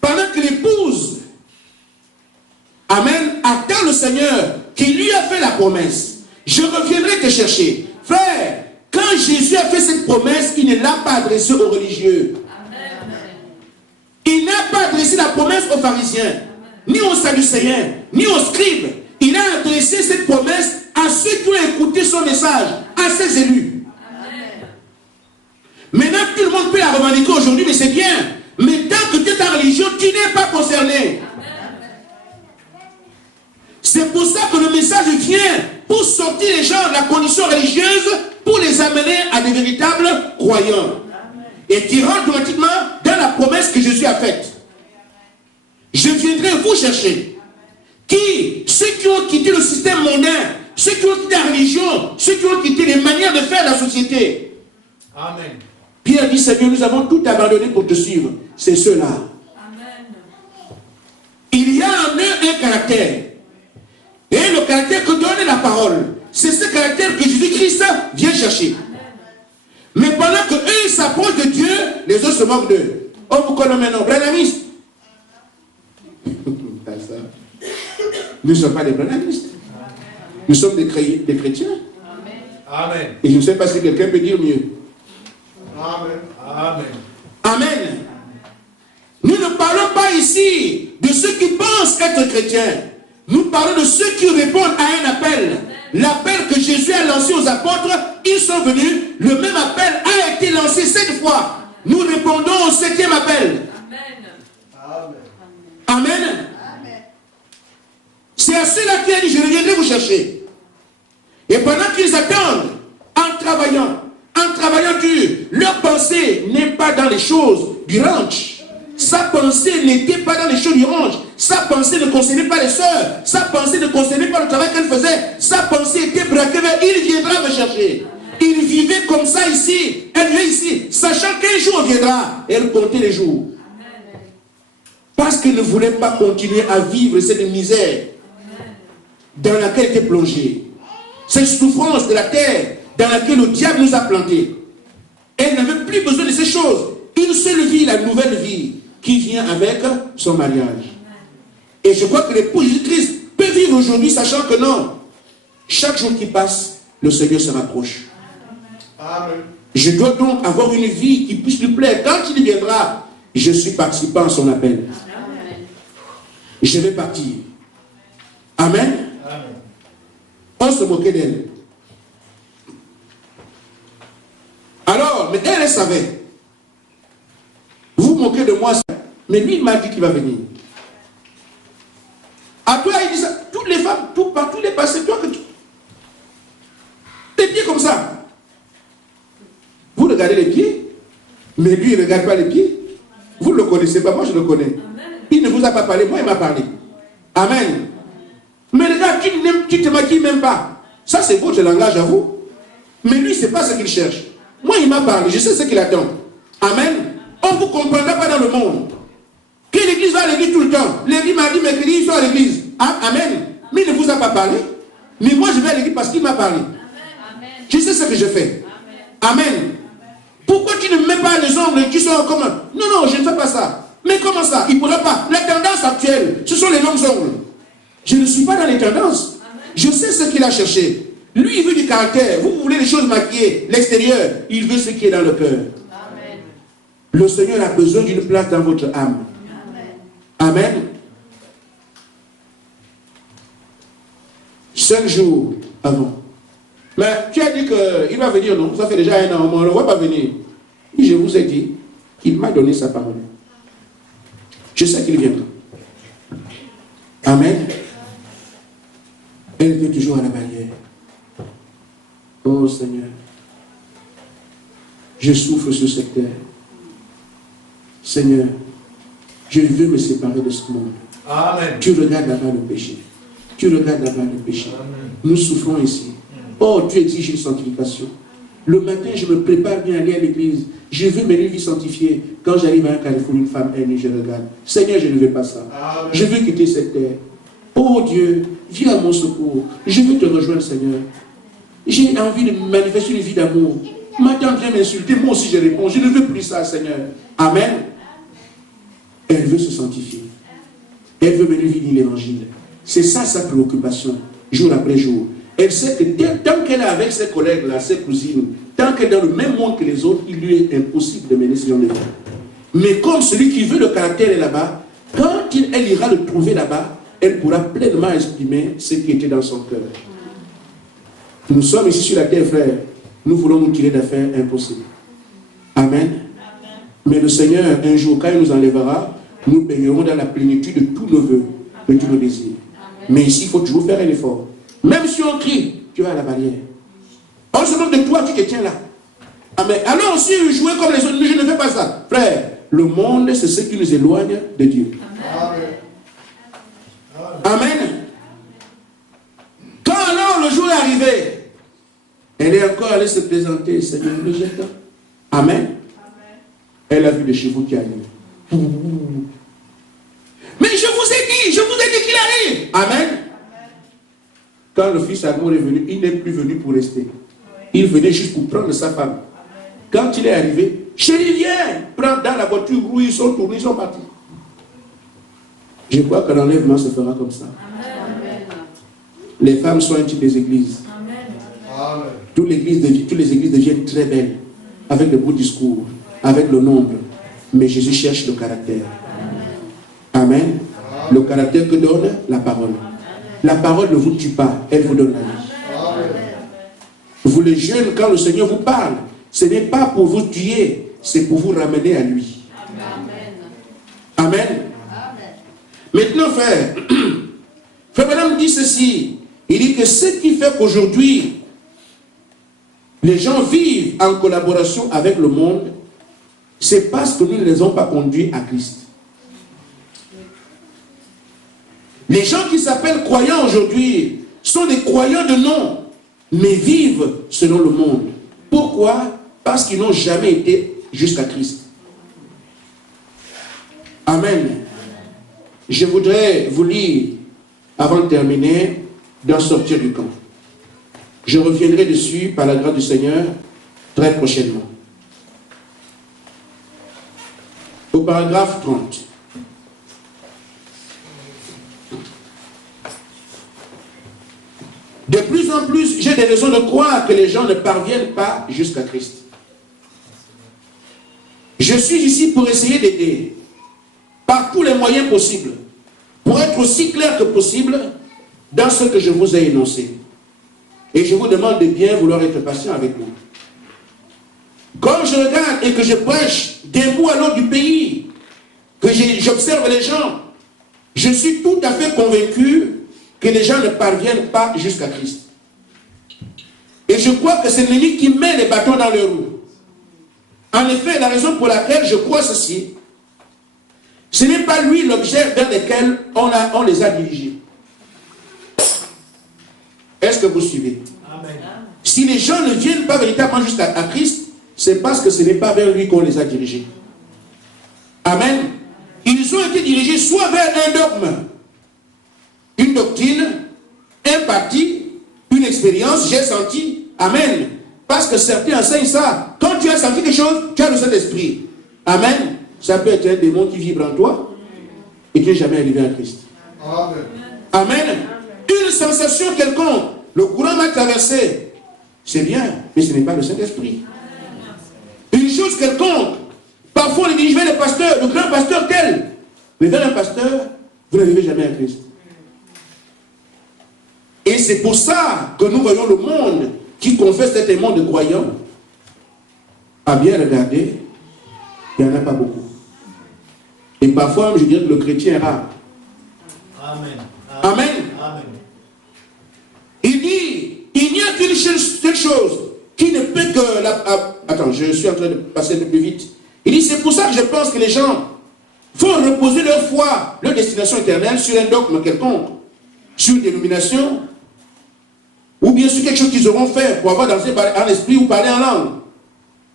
Pendant que l'épouse, amen, attend le Seigneur qui lui a fait la promesse. Je reviendrai te chercher. Frère, quand Jésus a fait cette promesse, il ne l'a pas adressée aux religieux. Il n'a pas adressé la promesse aux pharisiens, ni aux sadducéens, ni aux scribes. Il a adressé cette promesse à ceux qui ont écouté son message, à ses élus. Amen. Maintenant, tout le monde peut la revendiquer aujourd'hui, mais c'est bien. Mais tant que tu es ta religion, tu n'es pas concerné. Amen. C'est pour ça que le message vient pour sortir les gens de la condition religieuse, pour les amener à des véritables croyants. Et qui rentrent automatiquement dans la promesse que Jésus a faite. Je viendrai vous chercher. Qui? Ceux qui ont quitté le système mondain, ceux qui ont quitté la religion, ceux qui ont quitté les manières de faire la société. Amen. Pierre dit, Seigneur, nous avons tout abandonné pour te suivre. C'est ceux-là. Amen. Il y a en eux un caractère. Et le caractère que donne la parole, c'est ce caractère que Jésus-Christ vient chercher. Mais pendant que eux s'approchent de Dieu, les autres se moquent d'eux. Oh, vous connaissez maintenant, branamistes. Nous ne sommes pas des branamistes. Nous sommes des chrétiens. Amen. Et je ne sais pas si quelqu'un peut dire mieux. Amen. Amen. Amen. Nous ne parlons pas ici de ceux qui pensent être chrétiens. Nous parlons de ceux qui répondent à un appel. L'appel que Jésus a lancé aux apôtres, ils sont venus. Le même appel a été lancé 7 fois. Nous répondons au 7e appel. Amen. Amen. Amen. C'est à ceux-là qui a dit, je reviendrai vous chercher. Et pendant qu'ils attendent, en travaillant dur, leur pensée n'est pas dans les choses du ranch. Sa pensée n'était pas dans les choses du ranch. Sa pensée ne concernait pas les sœurs. Sa pensée ne concernait pas le travail qu'elle faisait. Sa pensée était braquée vers, il viendra me chercher. Il vivait comme ça ici. Elle vivait ici, sachant qu'un jour viendra. Elle comptait les jours. Parce qu'elle ne voulait pas continuer à vivre cette misère dans laquelle elle était plongée. Cette souffrance de la terre dans laquelle le diable nous a plantés. Elle n'avait plus besoin de ces choses. Une seule vie, la nouvelle vie, qui vient avec son mariage. Et je crois que l'époux Jésus-Christ peut vivre aujourd'hui, sachant que non. Chaque jour qui passe, le Seigneur se rapproche. Amen. Je dois donc avoir une vie qui puisse lui plaire. Quand il viendra, je suis participant à son appel. Je vais partir. Amen. Amen. On se moquait d'elle. Alors, mais elle savait. Vous vous moquez de moi, mais lui, il m'a dit qu'il va venir. À toi, il dit ça. Toutes les femmes, partout les passés, toi que tu... Tes pieds comme ça. Vous regardez les pieds, mais lui, il ne regarde pas les pieds. Vous ne le connaissez pas, moi je le connais. Il ne vous a pas parlé, moi il m'a parlé. Amen. Mais les gars, tu ne te maquilles même pas. Ça, c'est votre langage à vous. Mais lui, ce n'est pas ce qu'il cherche. Moi, il m'a parlé, je sais ce qu'il attend. Amen. On ne vous comprendra pas dans le monde. Que l'église va à l'église tout le temps. L'église m'a dit, mercredi, ils sont à l'église. Amen. Mais il ne vous a pas parlé. Mais moi, je vais à l'église parce qu'il m'a parlé. Amen. Je sais ce que je fais. Amen. Pourquoi tu ne mets pas les ongles qui sont en commun? Non, non, je ne fais pas ça. Mais comment ça? Il ne pourra pas. La tendance actuelle, ce sont les longs ongles. Je ne suis pas dans les tendances. Je sais ce qu'il a cherché. Lui, il veut du caractère. Vous voulez les choses maquillées, l'extérieur. Il veut ce qui est dans le cœur. Amen. Le Seigneur a besoin d'une place dans votre âme. Amen. 5 jours avant. Mais tu as dit qu'il va venir, non? Ça fait déjà 1 an, on ne va pas venir. Et je vous ai dit, il m'a donné sa parole. Je sais qu'il viendra. Amen. Elle était toujours à la barrière. Oh Seigneur, je souffre sur cette terre. Seigneur, je veux me séparer de ce monde. Amen. Tu regardes là-bas le péché. Tu regardes là-bas le péché. Amen. Nous souffrons ici. Oh, tu exiges une sanctification. Le matin, je me prépare bien à aller à l'église. Je veux mes vies sanctifiées. Quand j'arrive à un carrefour, une femme aînée, je regarde. Seigneur, je ne veux pas ça. Amen. Je veux quitter cette terre. Oh Dieu, viens à mon secours. Je veux te rejoindre, Seigneur. J'ai envie de manifester une vie d'amour. Ma tante vient m'insulter, moi aussi je réponds. Je ne veux plus ça, Seigneur. Amen. Elle veut se sanctifier. Elle veut mener vivre l'évangile. C'est ça sa préoccupation, jour après jour. Elle sait que tant qu'elle est avec ses collègues, là, ses cousines, tant qu'elle est dans le même monde que les autres, il lui est impossible de mener ce genre de vie. Mais comme celui qui veut le caractère est là-bas, quand elle ira le trouver là-bas, elle pourra pleinement exprimer ce qui était dans son cœur. Nous sommes ici sur la terre, frère. Nous voulons nous tirer d'affaires impossibles. Amen. Mais le Seigneur, un jour, quand il nous enlèvera, nous baignerons dans la plénitude de tous nos vœux, de tous nos désirs. Mais ici, il faut toujours faire un effort. Même si on crie, tu vas à la barrière. On se moque de toi, tu te tiens là. Amen. Alors si vous jouez comme les autres, je ne fais pas ça. Frère, le monde, c'est ce qui nous éloigne de Dieu. Amen. Amen. Quand alors le jour est arrivé, elle est encore allée se présenter, Seigneur, le jette. Amen. Elle a vu les chevaux qui arrivent. Mais je vous ai dit qu'il arrive. Amen. Quand le fils Amour est venu, il n'est plus venu pour rester. Il venait juste pour prendre sa femme. Quand il est arrivé, chérie, viens, prends dans la voiture où ils sont tournés, ils sont partis. Je crois que l'enlèvement se fera comme ça. Amen. Les femmes sont un type des églises. Amen. Toutes les églises deviennent très belles, avec de beaux discours, avec le nombre. Mais Jésus cherche le caractère. Amen. Le caractère que donne la parole. La parole ne vous tue pas, elle vous donne la vie. Vous les jeunes, quand le Seigneur vous parle, ce n'est pas pour vous tuer, c'est pour vous ramener à lui. Amen. Amen. Maintenant, frère, Frère Branham dit ceci. Il dit que ce qui fait qu'aujourd'hui, les gens vivent en collaboration avec le monde, c'est parce que nous ne les avons pas conduits à Christ. Les gens qui s'appellent croyants aujourd'hui sont des croyants de nom, mais vivent selon le monde. Pourquoi? Parce qu'ils n'ont jamais été jusqu'à Christ. Amen. Je voudrais vous lire, avant de terminer, d'en sortir du camp. Je reviendrai dessus, par la grâce du Seigneur, très prochainement. Au paragraphe 30. De plus en plus, j'ai des raisons de croire que les gens ne parviennent pas jusqu'à Christ. Je suis ici pour essayer d'aider, par tous les moyens possibles, pour être aussi clair que possible dans ce que je vous ai énoncé. Et je vous demande de bien vouloir être patient avec moi. Quand je regarde et que je prêche d'un bout à l'autre du pays, que j'observe les gens, je suis tout à fait convaincu que les gens ne parviennent pas jusqu'à Christ. Et je crois que c'est l'ennemi qui met les bâtons dans les roues. En effet, la raison pour laquelle je crois ceci, ce n'est pas lui l'objet vers lequel on les a dirigés. Est-ce que vous suivez? Amen. Si les gens ne viennent pas véritablement jusqu'à Christ, c'est parce que ce n'est pas vers lui qu'on les a dirigés. Amen. Ils ont été dirigés soit vers un dogme, une doctrine, un parti, une expérience, j'ai senti. Amen. Parce que certains enseignent ça. Quand tu as senti quelque chose, tu as le Saint-Esprit. Amen. Ça peut être un démon qui vibre en toi et qui n'est jamais arrivé à Christ. Amen. Amen. Une sensation quelconque, le courant m'a traversé. C'est bien, mais ce n'est pas le Saint-Esprit. Une chose quelconque, parfois on est dirigé vers le pasteur, le grand pasteur tel. Mais vers un pasteur, vous n'arrivez jamais à Christ. Et c'est pour ça que nous voyons le monde qui confesse être un monde de croyants. À bien regarder, il n'y en a pas beaucoup. Et parfois, je dirais que le chrétien est rare. Amen. Amen. Amen. Il dit, il n'y a qu'une seule chose qui ne peut que... Attends, je suis en train de passer un peu plus vite. Il dit, c'est pour ça que je pense que les gens font reposer leur foi, leur destination éternelle sur un dogme quelconque, sur une dénomination, ou bien sur quelque chose qu'ils auront fait pour avoir dansé en esprit ou parler en langue.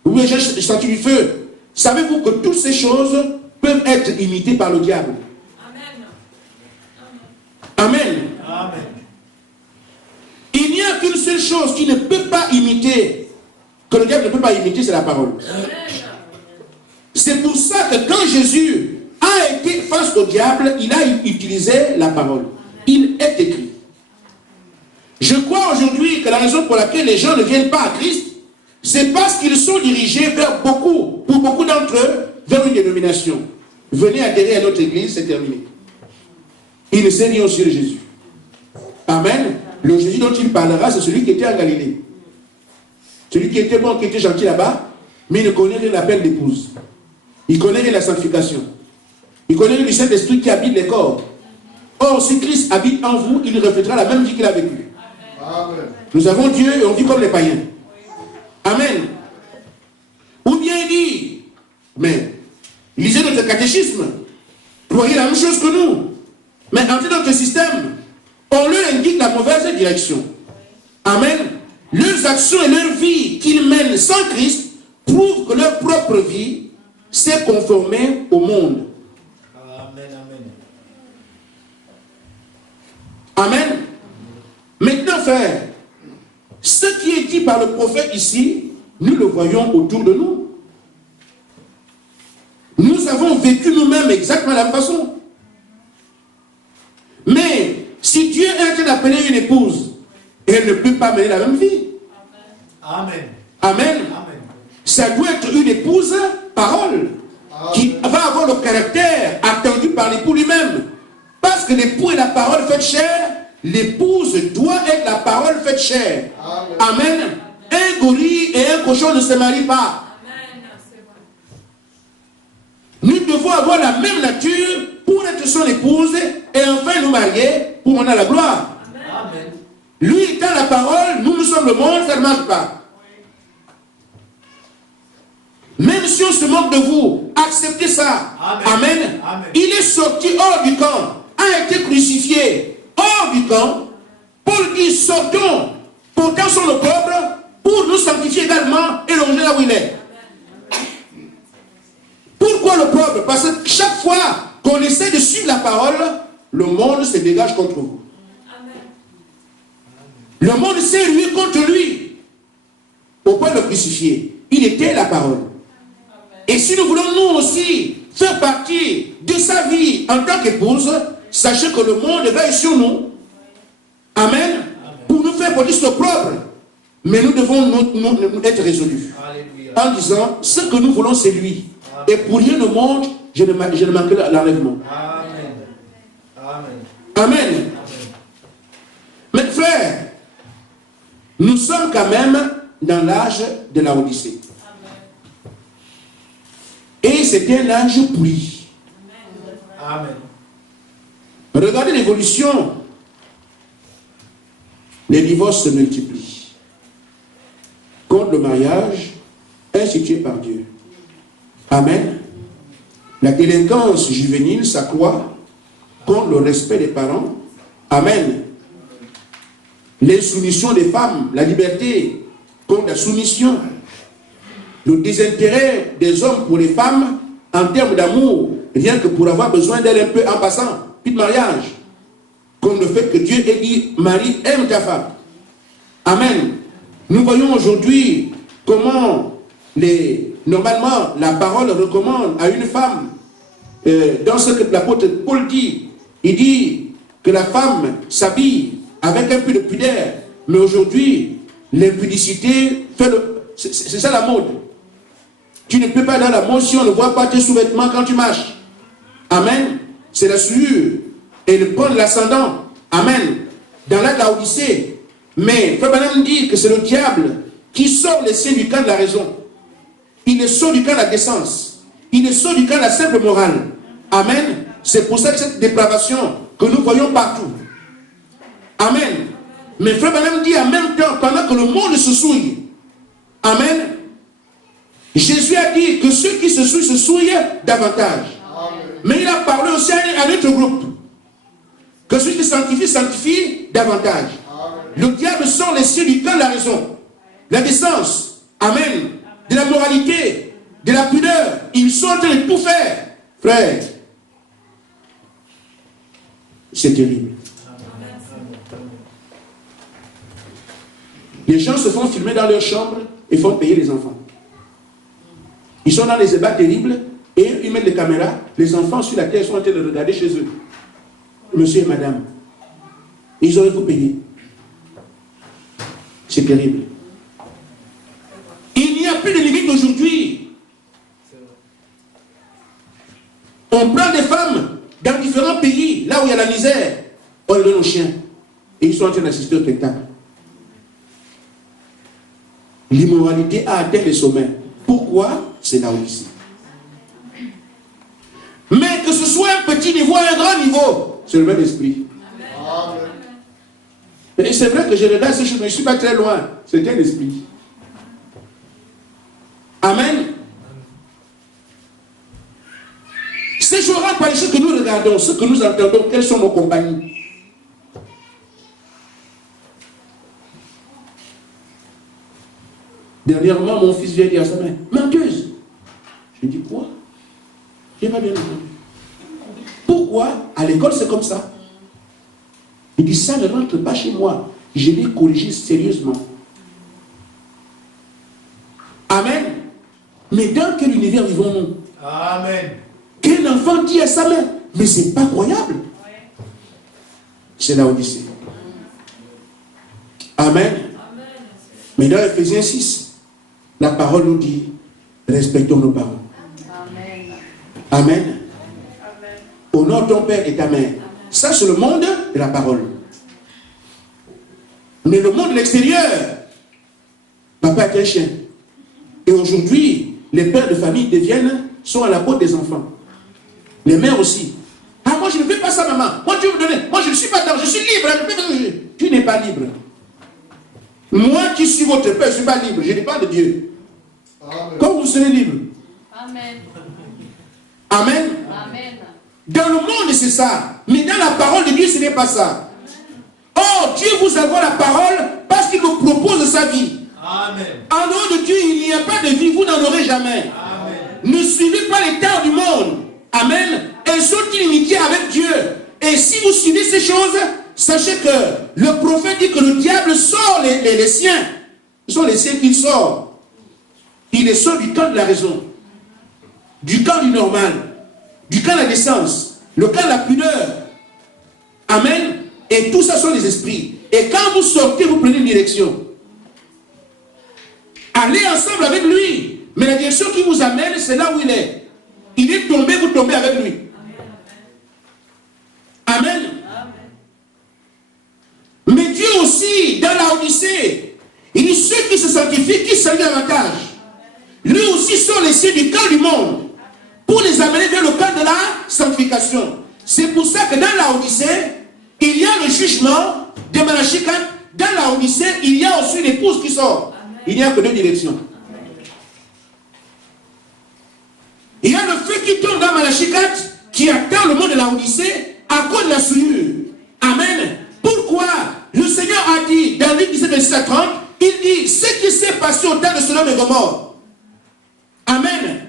Ou bien j'ai senti du feu. Savez-vous que toutes ces choses peuvent être imitées par le diable? Amen. Amen. Amen. Il n'y a qu'une seule chose qui ne peut pas imiter, que le diable ne peut pas imiter, c'est la parole. C'est pour ça que quand Jésus a été face au diable, il a utilisé la parole. Il est écrit. Je crois aujourd'hui que la raison pour laquelle les gens ne viennent pas à Christ, c'est parce qu'ils sont dirigés vers beaucoup, pour beaucoup d'entre eux, vers une dénomination. Venez adhérer à notre église, c'est terminé. Il ne sait rien sur Jésus. Amen. Le Jésus dont il parlera, c'est celui qui était en Galilée. Celui qui était bon, qui était gentil là-bas, mais il ne connaît rien l'appel d'épouse. Il connaît rien la sanctification. Il connaît rien le Saint-Esprit qui habite les corps. Or, si Christ habite en vous, il reflètera la même vie qu'il a vécue. Amen. Nous avons Dieu et on vit comme les païens. Amen. Ou bien il dit, mais lisez notre catéchisme, croyez la même chose que nous, mais entrez dans notre système, on leur indique la mauvaise direction. Amen. Leurs actions et leur vie qu'ils mènent sans Christ prouvent que leur propre vie s'est conformée au monde. Amen. Amen. Amen. Maintenant, frère, ce qui est dit par le prophète ici, nous le voyons autour de nous. Nous avons vécu nous-mêmes exactement de la même façon. Mais si Dieu est en train d'appeler une épouse, elle ne peut pas mener la même vie. Amen. Amen. Amen. Ça doit être une épouse parole, qui va avoir le caractère attendu par l'époux lui-même. Parce que l'époux est la parole faite chair, l'épouse doit être la parole faite chair. Amen. Amen. Un gorille et un cochon ne se marient pas. Amen. Nous devons avoir la même nature pour pour être son épouse et enfin nous marier pour mener à la gloire. Amen. Lui étant la parole, nous sommes le monde, ça ne marche pas. Même si on se moque de vous, acceptez ça. Amen. Amen. Amen. Il est sorti hors du camp, a été crucifié hors du camp. Paul dit sortons, portant sur le peuple, pour nous sanctifier également et le rejeter là où il est. Pourquoi le peuple? Parce que chaque fois qu'on essaie de suivre la parole, le monde se dégage contre vous. Le monde s'est rué contre lui au point de le crucifier. Il était la parole. Et si nous voulons nous aussi faire partie de sa vie en tant qu'épouse, sachez que le monde veille sur nous. Amen. Pour nous faire porter son propre. Mais nous devons nous être résolus. Alléluia. En disant, ce que nous voulons, c'est lui. Et pour rien au monde, je ne manquerai l'enlèvement. Amen. Amen. Amen. Mais frère, nous sommes quand même dans l'âge de la Odyssée. Et c'est un âge pourri. Amen. Regardez l'évolution. Les divorces se multiplient. Contre le mariage institué par Dieu. Amen. La délinquance juvénile s'accroît contre le respect des parents. Amen. L'insoumission des femmes, la liberté contre la soumission. Le désintérêt des hommes pour les femmes en termes d'amour, rien que pour avoir besoin d'elles un peu en passant, puis de mariage. Comme le fait que Dieu ait dit, Marie, aime ta femme. Amen. Nous voyons aujourd'hui comment normalement la parole recommande à une femme, dans ce que l'apôtre Paul dit, il dit que la femme s'habille avec un peu de pudeur. Mais aujourd'hui, l'impudicité fait c'est ça la mode. Tu ne peux pas dans la mode si on ne voit pas tes sous-vêtements quand tu marches. Amen. C'est la souillure. Et le prendre l'ascendant. Amen. Dans la Laodicée. Mais Frère Branham dit que c'est le diable qui sort les siens du camp de la raison. Il les sort du camp de la décence. Il les sort du camp de la simple morale. Amen. C'est pour ça que cette dépravation que nous voyons partout. Amen. Mais Frère Branham dit en même temps, pendant que le monde se souille. Amen. Jésus a dit que ceux qui se souillent davantage. Amen. Mais il a parlé aussi à un autre groupe. Que celui qui sanctifie davantage. Amen. Le diable sort les cieux du camp de la raison. La décence. Amen. De la moralité. De la pudeur. Ils sont en train de tout faire. Frère. C'est terrible. Les gens se font filmer dans leur chambre et font payer les enfants. Ils sont dans les ébats terribles et ils mettent les caméras. Les enfants sur la terre sont en train de regarder chez eux. Monsieur et madame, ils auraient vous payé. C'est terrible. Il n'y a plus de limite aujourd'hui. On prend des femmes dans différents pays, là où il y a la misère, on les donne aux chiens. Et ils sont en train d'assister au spectacle. L'immoralité a atteint les sommets. Pourquoi? C'est là aussi. Mais que ce soit un petit niveau, un grand niveau, c'est le même esprit. Amen. Et c'est vrai que je regarde ces choses, mais je ne suis pas très loin. C'est un esprit. Amen. Ces choses rentrent par les choses que nous regardons, ce que nous entendons, quelles sont nos compagnies. Dernièrement, mon fils vient dire à sa mère, menteuse. Je dis quoi? Je n'ai pas bien entendu. Pourquoi? À l'école, c'est comme ça. Il dit, ça ne rentre pas chez moi. Je l'ai corrigé sérieusement. Amen. Mais dans quel univers vivons-nous? Amen. Qu'un enfant dit à sa mère, mais c'est pas croyable. C'est la Odyssée. Amen. Mais dans Ephésiens 6, la parole nous dit, respectons nos parents. Amen. Honore ton père et ta mère. Ça, c'est le monde de la parole. Mais le monde de l'extérieur, papa est un chien. Et aujourd'hui, les pères de famille sont à la porte des enfants. Les mères aussi. Ah, Ah, moi je ne veux pas ça, maman. Moi tu veux me donner. Moi je ne suis pas dedans. Je suis libre. Je peux faire ce que je veux. Tu n'es pas libre. Moi qui suis votre père, je ne suis pas libre. Je dépends de Dieu. Amen. Quand vous serez libre. Amen. Amen. Amen. Dans le monde, c'est ça. Mais dans la parole de Dieu, ce n'est pas ça. Or, Dieu vous envoie la parole parce qu'il vous propose sa vie. Amen. En dehors de Dieu, il n'y a pas de vie, vous n'en aurez jamais. Amen. Ne suivez pas les terres du monde. Amen. Elles sont inimitiées avec Dieu. Et si vous suivez ces choses, sachez que le prophète dit que le diable sort les siens. Ce sont les siens qu'il sort. Il les sort du camp de la raison, du camp du normal, du camp de la décence, le camp de la pudeur. Amen. Et tout ça sont les esprits. Et quand vous sortez, vous prenez une direction. Allez ensemble avec lui. Mais la direction qui vous amène, c'est là où il est. Il est tombé, vous tombez avec lui. Amen. Mais Dieu aussi, dans la Odyssée, il dit ceux qui se sanctifient, qui saluent davantage. Lui aussi sont les cieux du camp du monde pour les amener vers le camp de la sanctification. C'est pour ça que dans la Odyssée, il y a le jugement de Malachi 4. Dans la Odyssée, il y a aussi l'épouse qui sort. Il n'y a que deux directions. Il y a le feu qui tombe dans Malachi 4 qui attend le monde de la Odyssée à cause de la souillure. Amen. Pourquoi? Le Seigneur a dit dans Luc 17, verset 30, il dit ce qui s'est passé au temps de Sodome et Gomorrhe. Amen.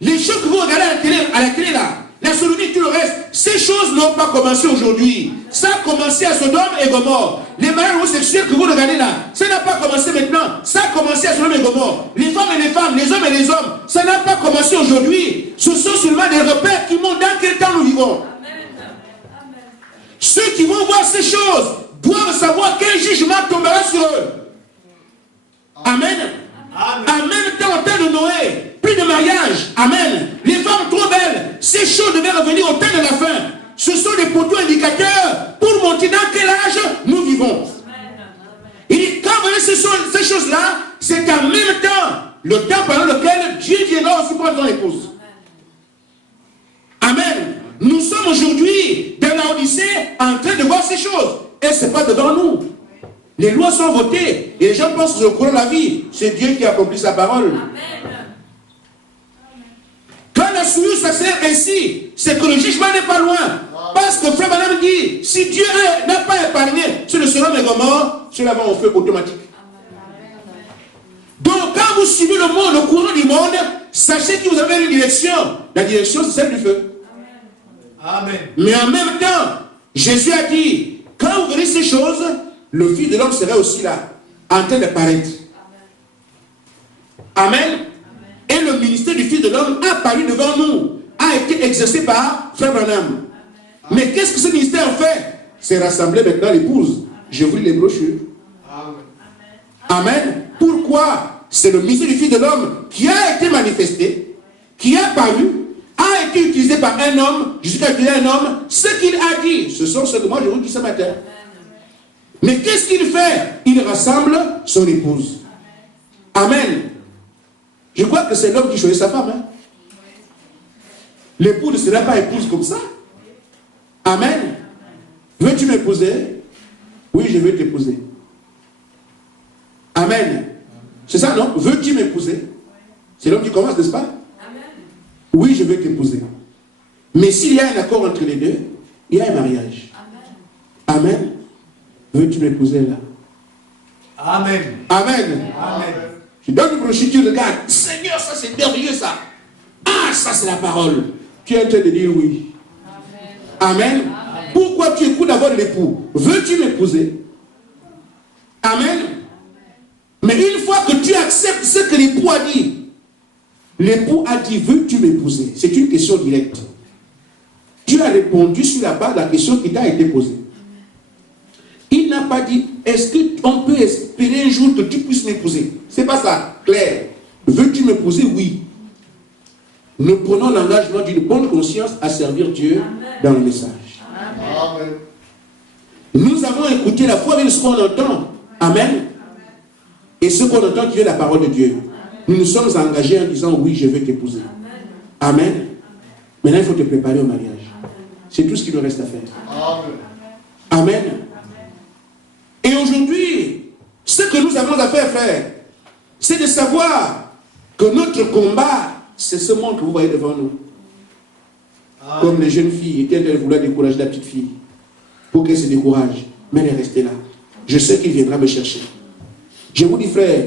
Les choses que vous regardez à la télé là, la sodomie et tout le reste, ces choses n'ont pas commencé aujourd'hui. Ça a commencé à Sodome et Gomorrhe. Les mariages homosexuels que vous regardez là, ça n'a pas commencé maintenant. Ça a commencé à Sodome et Gomorrhe. Les femmes et les femmes, les hommes et les hommes, ça n'a pas commencé aujourd'hui. Ce sont seulement des repères qui montrent dans quel temps nous vivons. Ceux qui vont voir ces choses doivent savoir quel jugement tombera sur eux. Amen. En même temps, au temps de Noé, plus de mariage. Amen. Les femmes trop belles, ces choses devaient revenir au temps de la fin. Ce sont des poteaux indicateurs pour montrer dans quel âge nous vivons. Il dit, quand vous voyez ces choses-là, c'est en même temps le temps pendant lequel Dieu viendra aussi prendre son épouse. Amen. Nous sommes aujourd'hui dans la Odyssée en train de voir ces choses. Et ce n'est pas devant nous. Les lois sont votées. Et les gens pensent que je cours la vie. C'est Dieu qui accomplit sa parole. Amen. Quand la souillure s'accélère ainsi, c'est que le jugement n'est pas loin. Parce que Frère Madame dit, si Dieu n'a pas épargné sur le Sodome et Gomorrhe, cela va en feu automatique. Donc quand vous suivez le monde, le courant du monde, sachez que vous avez une direction. La direction, c'est celle du feu. Amen. Mais en même temps, Jésus a dit, quand vous verrez ces choses, le Fils de l'homme serait aussi là, en train de paraître. Amen. Et le ministère du Fils de l'homme a paru devant nous, a été exercé par Frère Branham. Mais qu'est-ce que ce ministère fait? C'est rassembler maintenant l'épouse. Je vous lis les brochures. Amen. Pourquoi? C'est le ministère du Fils de l'homme qui a été manifesté, qui a paru, a été utilisé par un homme, jusqu'à utiliser un homme. Ce qu'il a dit, ce sont ce que moi je vous dis ce matin. Mais qu'est-ce qu'il fait? Il rassemble son épouse. Amen. Je crois que c'est l'homme qui choisit sa femme. Hein? L'épouse ne sera pas épouse comme ça. Amen. Veux-tu m'épouser? Oui, je veux t'épouser. Amen. C'est ça, non? Veux-tu m'épouser? C'est l'homme qui commence, n'est-ce pas? Oui, je veux t'épouser. Mais s'il y a un accord entre les deux, il y a un mariage. Amen. Amen. Veux-tu m'épouser là? Amen. Amen. Amen. Je donne une brochure, tu regardes. Seigneur, ça c'est merveilleux ça. Ah, ça c'est la parole. Tu es en train de dire oui. Amen. Amen. Amen. Pourquoi tu écoutes d'abord l'époux? Veux-tu m'épouser? Amen. Mais une fois que tu acceptes ce que l'époux a dit, l'époux a dit, veux-tu m'épouser? C'est une question directe. Tu as répondu sur la base de la question qui t'a été posée. Il n'a pas dit, est-ce qu'on peut espérer un jour que tu puisses m'épouser? C'est pas ça, clair. Veux-tu m'épouser? Oui. Nous prenons l'engagement d'une bonne conscience à servir Dieu dans le message. Amen. Nous avons écouté la foi avec ce qu'on entend. Amen. Et ce qu'on entend qui est la parole de Dieu. Nous nous sommes engagés en disant, oui, je veux t'épouser. Amen. Maintenant, il faut te préparer au mariage. C'est tout ce qu'il nous reste à faire. Amen. Amen. Et aujourd'hui, ce que nous avons à faire, frère, c'est de savoir que notre combat, c'est ce monde que vous voyez devant nous. Amen. Comme les jeunes filles étaient en train de vouloir décourager la petite fille pour qu'elle se décourage. Mais elle est restée là. Je sais qu'il viendra me chercher. Je vous dis, frère,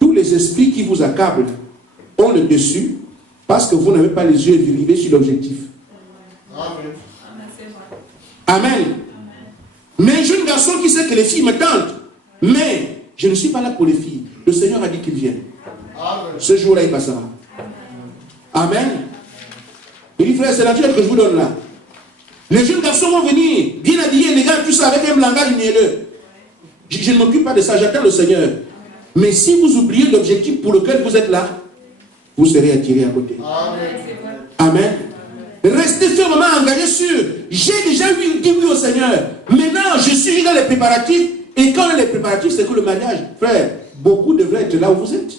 tous les esprits qui vous accablent ont le dessus parce que vous n'avez pas les yeux rivés sur l'objectif. Amen. Amen. Mais un jeune garçon qui sait que les filles me tentent, mais je ne suis pas là pour les filles. Le Seigneur a dit qu'il vienne. Amen. Ce jour-là, il passera. Amen. Il dit, frère, c'est la Dieu que je vous donne là. Les jeunes garçons vont venir, bien habillés, les gars, tout ça, avec un langage mielleux. Je ne m'occupe pas de ça, j'attends le Seigneur. Mais si vous oubliez l'objectif pour lequel vous êtes là, vous serez attiré à côté. Amen. Restez fermement engagés sur. J'ai déjà dit oui au Seigneur. Maintenant, je suis dans les préparatifs. Et quand les préparatifs, c'est que le mariage, frère, beaucoup devraient être là où vous êtes.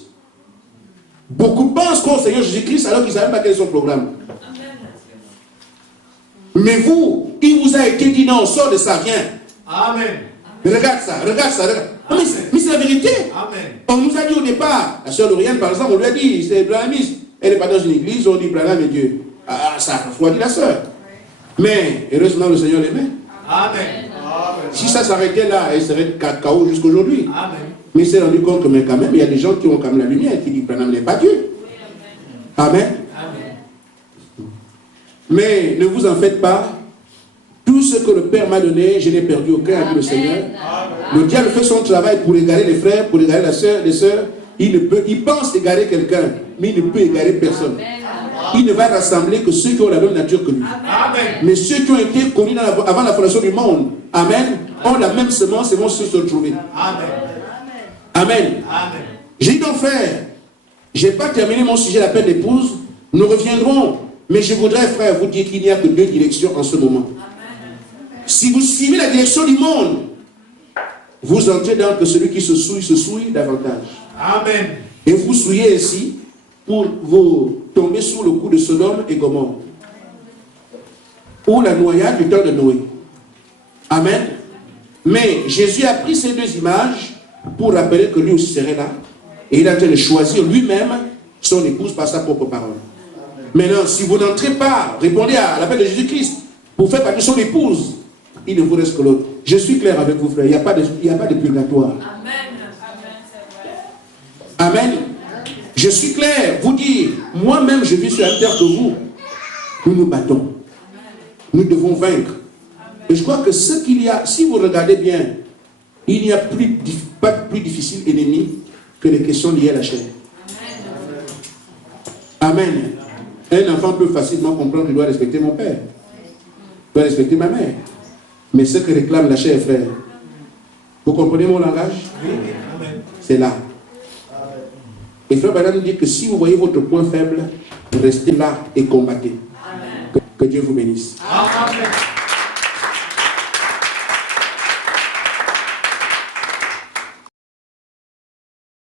Beaucoup pensent qu'au Seigneur Jésus-Christ alors qu'ils ne savent pas quel est son programme. Mais vous, il vous a été dit non, sors de ça, viens. Amen. Regarde ça, regarde ça, regarde. Non, mais c'est la vérité. Amen. On nous a dit au départ, la sœur Lauriane par exemple, on lui a dit, c'est Branhamiste. Elle n'est pas dans une église, on dit Branham et Dieu. Ah, ça a refroidi la sœur. Mais heureusement, le Seigneur l'aimait. Amen. Si ça s'arrêtait là, elle serait KO jusqu'à aujourd'hui. Amen. Mais il s'est rendu compte que mais quand même, il y a des gens qui ont comme la lumière, qui disent Branham n'est pas Dieu. Amen. Amen. Mais ne vous en faites pas. Tout ce que le Père m'a donné, je n'ai perdu aucun, a dit le Seigneur. Le diable fait son travail pour égarer les frères, pour égarer les sœurs. Il pense égarer quelqu'un, mais il ne peut égarer personne. Il ne va rassembler que ceux qui ont la même nature que lui. Amen. Mais ceux qui ont été connus avant la fondation du monde, amen, ont la même semence et vont se retrouver. Amen. Amen. Amen. J'ai dit donc, frère, je n'ai pas terminé mon sujet, l'appel d'épouse. Nous reviendrons. Mais je voudrais, frère, vous dire qu'il n'y a que deux directions en ce moment. Si vous suivez la direction du monde, vous entrez dans que celui qui se souille davantage. Amen. Et vous souillez ainsi pour vous tomber sous le coup de Sodome et Gomorrhe. Ou la noyade du temps de Noé. Amen. Mais Jésus a pris ces deux images pour rappeler que lui aussi serait là. Et il a en train de choisir lui-même son épouse par sa propre parole. Maintenant, si vous n'entrez pas, répondez à l'appel de Jésus-Christ pour faire partie de son épouse, il ne vous reste que l'autre. Je suis clair avec vous, frère. Il n'y a pas de purgatoire. Amen. Je suis clair. Vous dire, moi-même, je vis sur la terre que vous. Nous nous battons. Nous devons vaincre. Et je crois que ce qu'il y a, si vous regardez bien, il n'y a pas de plus difficile ennemi que les questions liées à la chair. Amen. Un enfant peut facilement comprendre qu'il doit respecter mon père. Il doit respecter ma mère. Mais ce que réclame la chair, frère, vous comprenez mon langage? C'est là. Et frère Branham nous dit que si vous voyez votre point faible, restez là et combattez. Que Dieu vous bénisse. Amen.